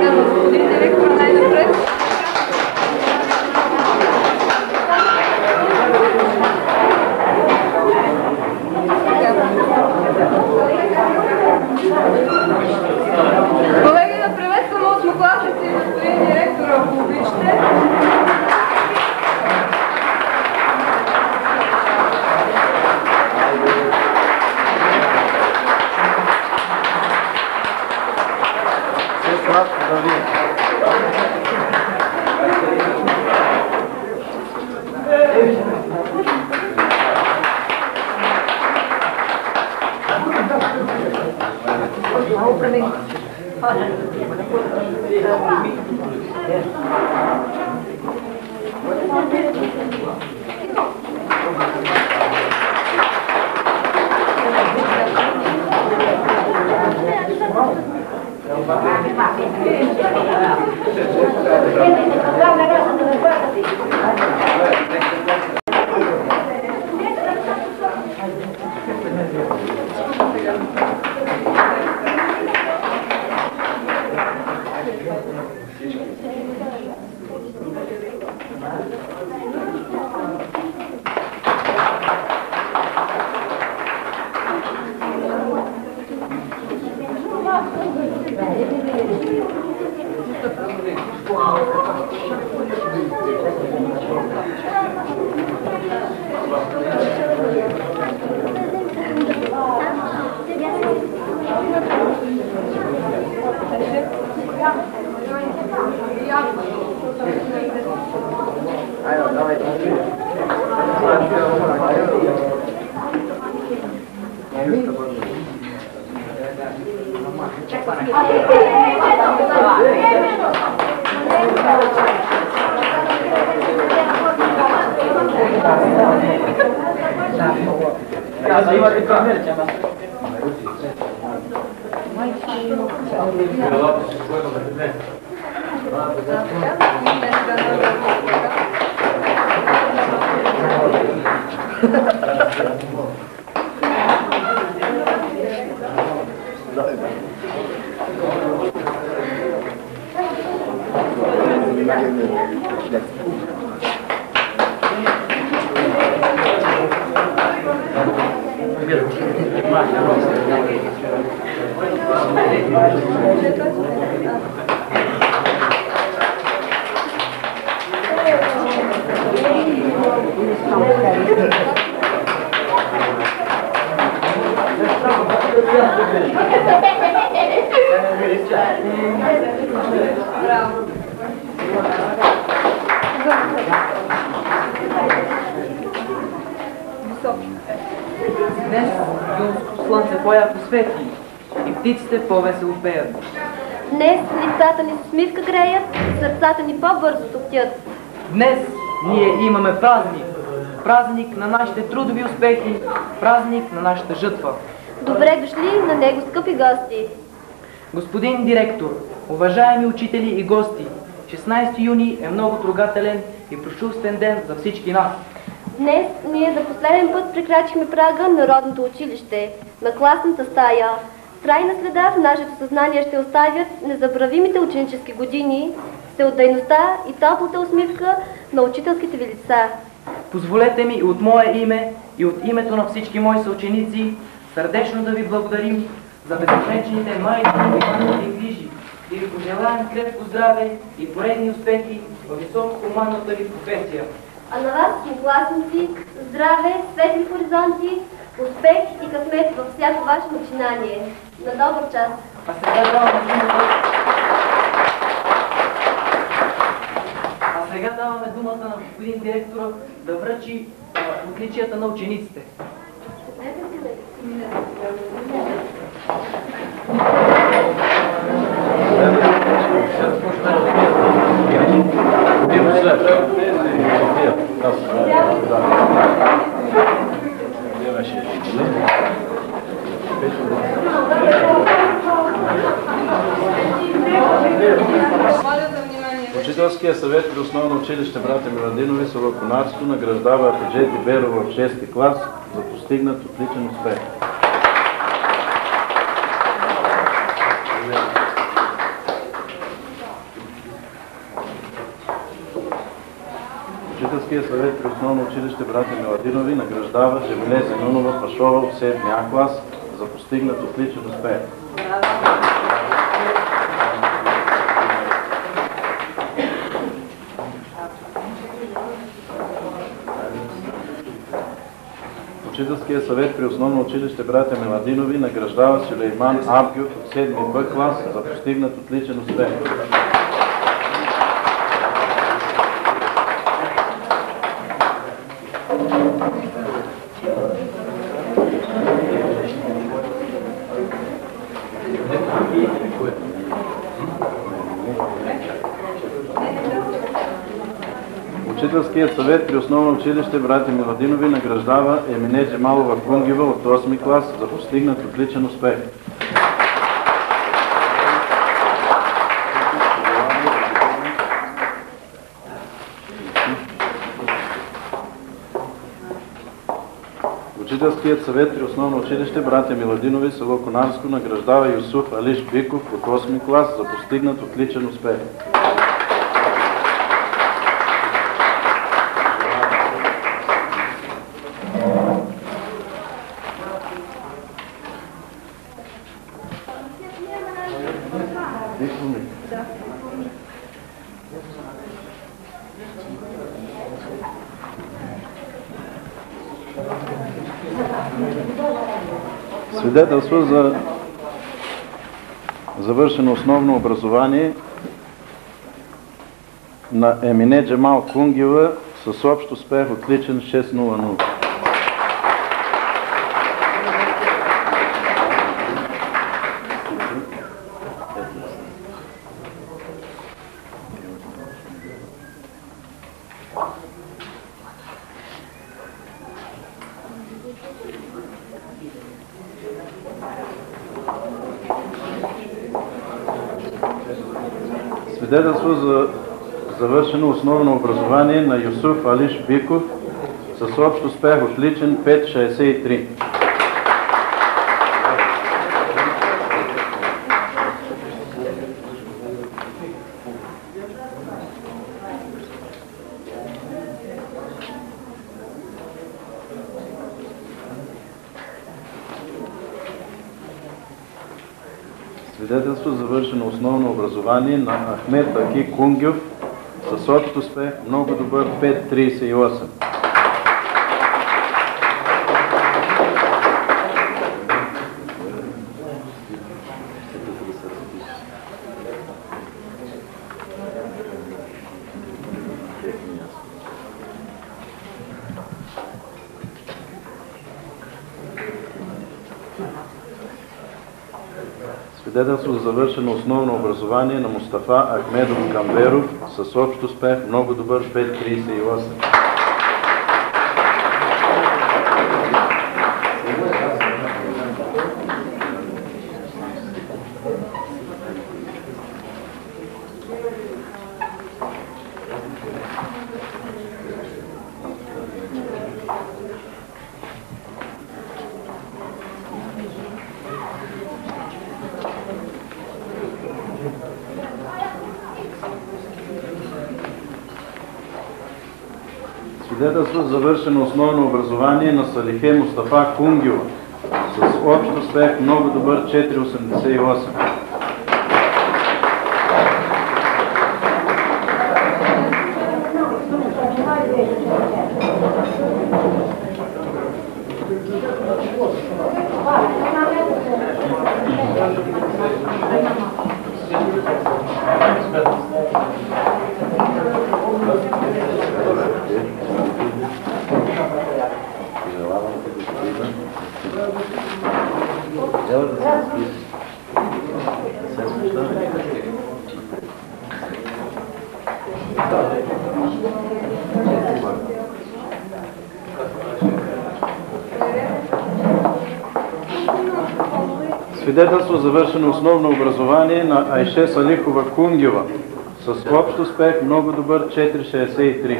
Господин директор, най-напред. Колеги, да приветстваме осмокласници, господин директор, ако обичате. Днес юнското слънце по-ярко светли и птиците по-весело пеят. Днес лицата ни с усмивка греят, сърцата ни по-бързо топтят. Днес ние имаме празник. Празник на нашите трудови успехи, празник на нашата жътва. Добре дошли на него, скъпи гости. Господин директор, уважаеми учители и гости, 16 юни е много трогателен и прочувствен ден за всички нас. Днес ние за последен път прекрачихме прага на Народното училище, на класната стая. Трайна следа в нашето съзнание ще оставят незабравимите ученически години, всеотдайността и топлата усмивка на учителските ви лица. Позволете ми от мое име и от името на всички мои съученици сърдечно да ви благодарим за безупречните майки грижи и ви пожелаем крепко здраве и поредни успехи във високохуманната ви професия. А на вас, осмокласници, здраве, светли хоризонти, успех и късмет във всяко ваше начинание. На добър час! А сега даваме думата на господин директора да връчи отличията на учениците. Учителския съвет при основно училище братя Миладинови село Конарско награждава Хаджети Берова от 6 клас за постигнат отличен успех. Учителския съвет при основно училище Братя Миладинови награждава Жемеле Зенунова Пашова от 7 А клас за постигнат отличен успех. Учителския съвет при основно училище Братя Миладинови награждава Сюлейман Абгюв от 7 Б клас за постигнат отличен успех. Учителският съвет при основно училище Братя Миладинови награждава Емине Джемалова Кунгева от 8 клас за постигнат отличен успех. Учителският съвет при основно училище Братя Миладинови, село Конарско, награждава Юсуф Алиш Биков от 8 клас за постигнат отличен успех. Свидетелство за завършено основно образование на Емине Джемал Кунгева с общ успех отличен 6.00. Свидетелство за завършено основно образование на Юсуф Алиш Биков с общ успех отличен 5.63. Свидетелство за завършено основно образование на Ахмед Аки Кунгев с общ успех много добър 5.38. Свидетелство за завършено основно образование на Мустафа Ахмедов Камберов с общ успех много добър 5.38. Свидетелство за завършено основно образование на Салихе Мустафа Кунгева с общ успех много добър 4.88. Свидетелство за завършено основно образование на Айше Салихова Кунгева с общ успех много добър 4.63.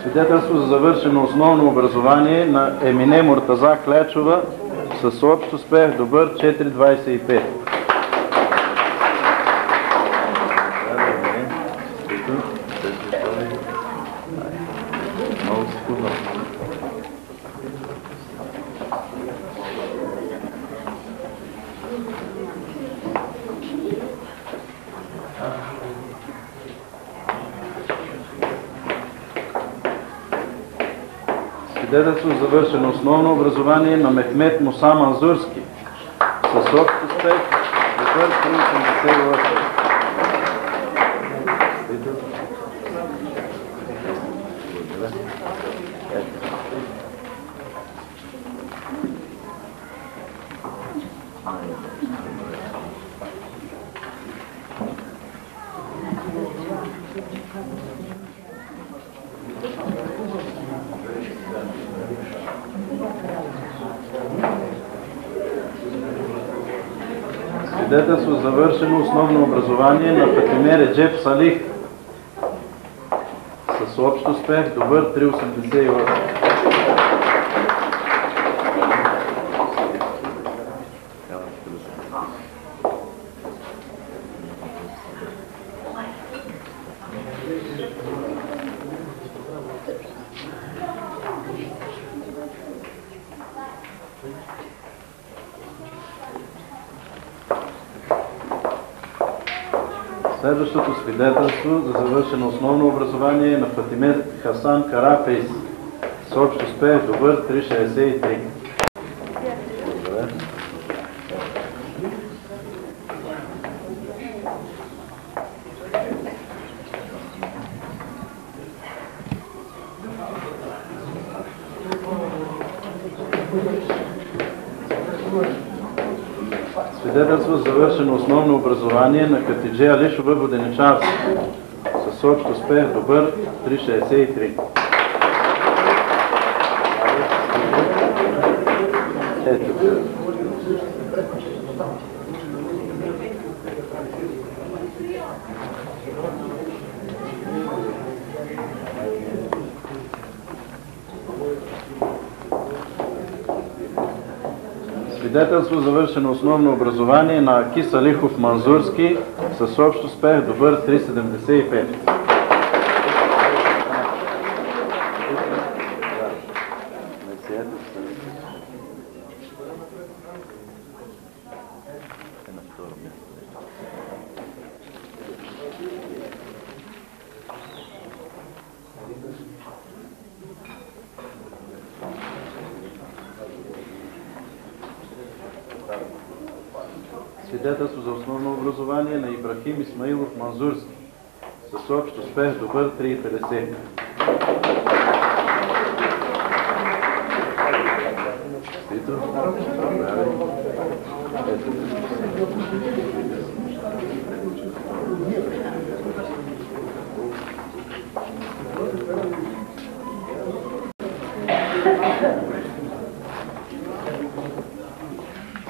Свидетелство за завършено основно образование на Емине Муртаза Клечова с общ успех добър 4,25. Свидетелство за завършено основно образование на Мехмет Муса Манзурски с общ успех добър 3,88. Свидетелство за завършено основно образование на Фатиме Реджеп Салих с общ успех добър 3,88. Следващото свидетелство за завършено основно образование е на Фатиме Хасан Карафейс с общ успех добър 3,63. Свидетелство за завършено основно образование на Катидже Алишова Воденичарска с общ успех добър 3,63. Ето. Свидетелство за завършено основно образование на Акис Алихов Манзурски с общ успех добър 3,75. Свидетелство за основно образование на Ибрахим Исмаилов Манзурски с общ успех добър 3,50.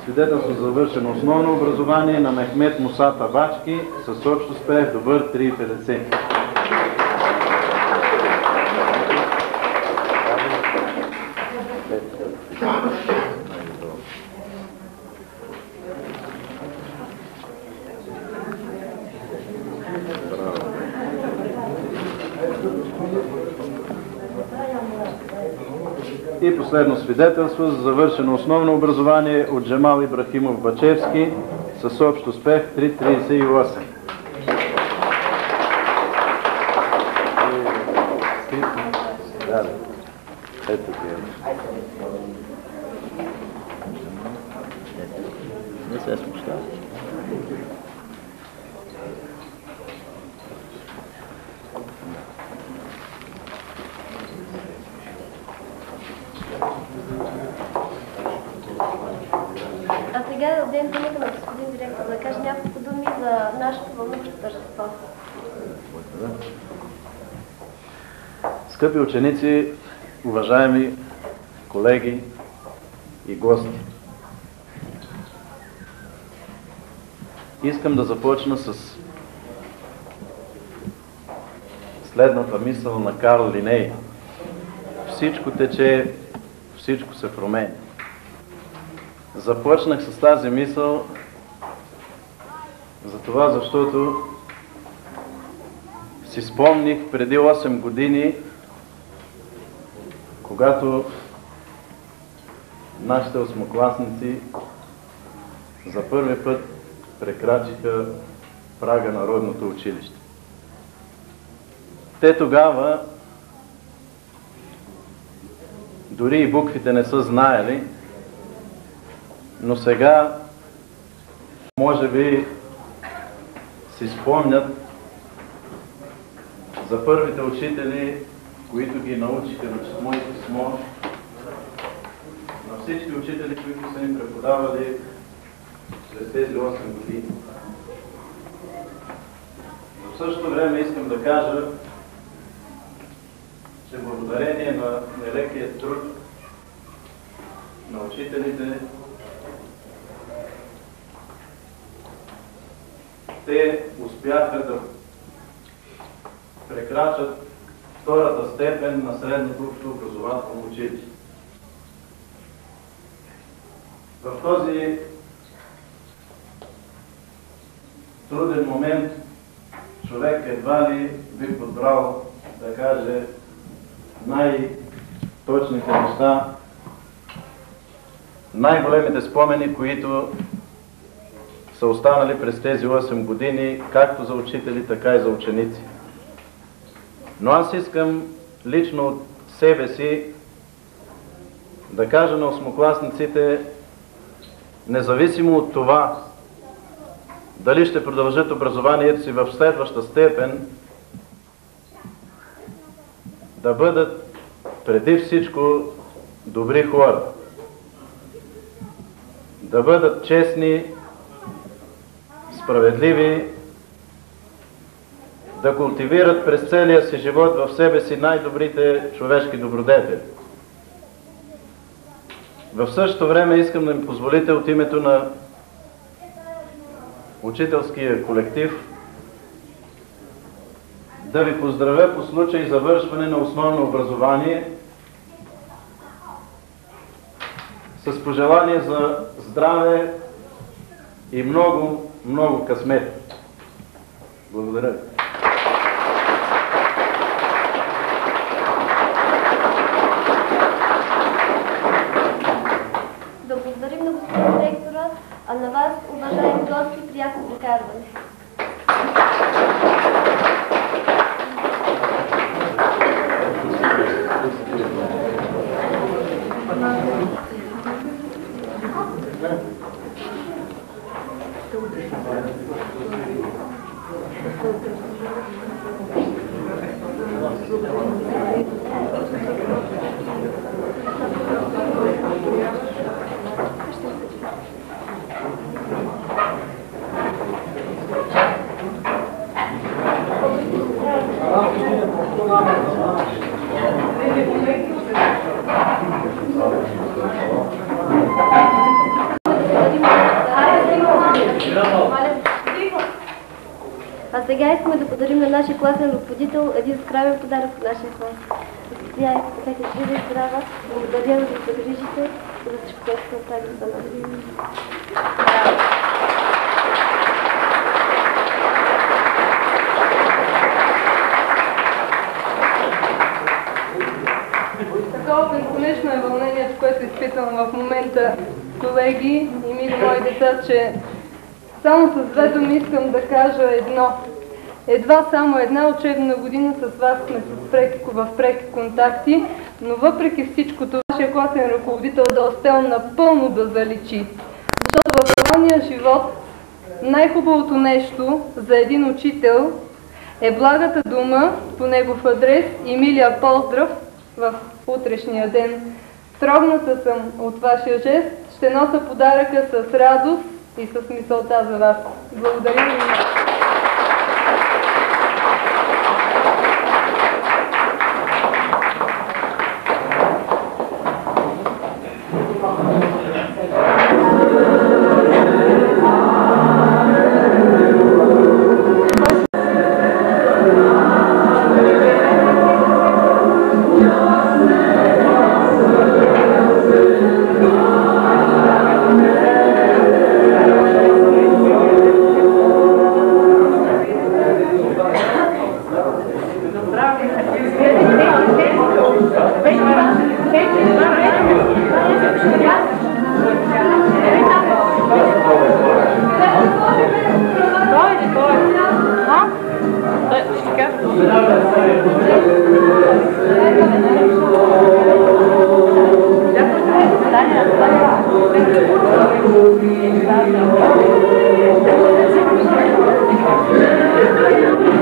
Свидетелство за завършено основно образование на Мехмет Муса Табачки с общ успех добър 3,50. И последно свидетелство за завършено основно образование от Джемал Ибрахимов Бачевски с общ успех 3,38. Ето не се смущава. А сега да дадем думата на господин директор да каже няколко думи за нашето вълнуващо тържество. Скъпи ученици, уважаеми колеги и гости! искам да започна с следната мисъл на Карл Линей. Всичко тече, всичко се променя. Започнах с тази мисъл затова, защото си спомних преди 8 години, когато нашите осмокласници за първи път прекрачиха прага на родното училище. Те тогава дори и буквите не са знаели, но сега може би си спомнят за първите учители, които ги научиха да четмо и писмо, на всички учители, които са им преподавали през тези 8 години. Но в същото време искам да кажа, че благодарение на нелекия труд на учителите, те успяха да прекрачат втората степен на средното общообразователно училище. В този труден момент човек едва ли би подбрал да каже най-точните неща, най-големите спомени, които са останали през тези 8 години, както за учители, така и за ученици. Но аз искам лично от себе си да кажа на осмокласниците, независимо от това, дали ще продължат образованието си в следваща степен, да бъдат преди всичко добри хора, да бъдат честни, справедливи, да култивират през целия си живот в себе си най-добрите човешки добродетели. В същото време искам да ми позволите от името на учителския колектив да ви поздравя по случай завършване на основно образование с пожелание за здраве и много, много късмет. Благодаря ви. Да благодарим на господин ректора, а на вас, уважаеми гости, приятно прекарване. А сега искаме да подарим на нашия класен ръководител един скромен подарък от нашия клас. Заповядайте, бъдете жива и здрава. Благодаря ви да се грижите и за всичко, което сте направили за нас. Такова безконечно е вълнението, което изпитвам в момента, колеги и мили мои деца, че само с две думи искам да кажа едно. Едва само една учебна година с вас сме в преки контакти, но въпреки всичко това, вашия класен ръководител да успел напълно да заличи. Защото в реалния живот най-хубавото нещо за един учител е благата дума по негов адрес и милия поздрав в утрешния ден. Трогната съм от вашия жест, ще нося подаръка с радост и с мисълта за вас. Благодаря ви.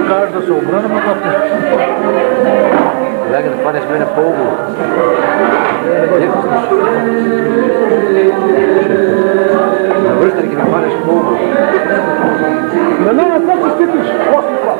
Кажеш да се обърнем на това. Колега, да хванеш мене по-убаво. Навръща да ги ме хванеш по-убаво. На мене как се ститиш? Още това.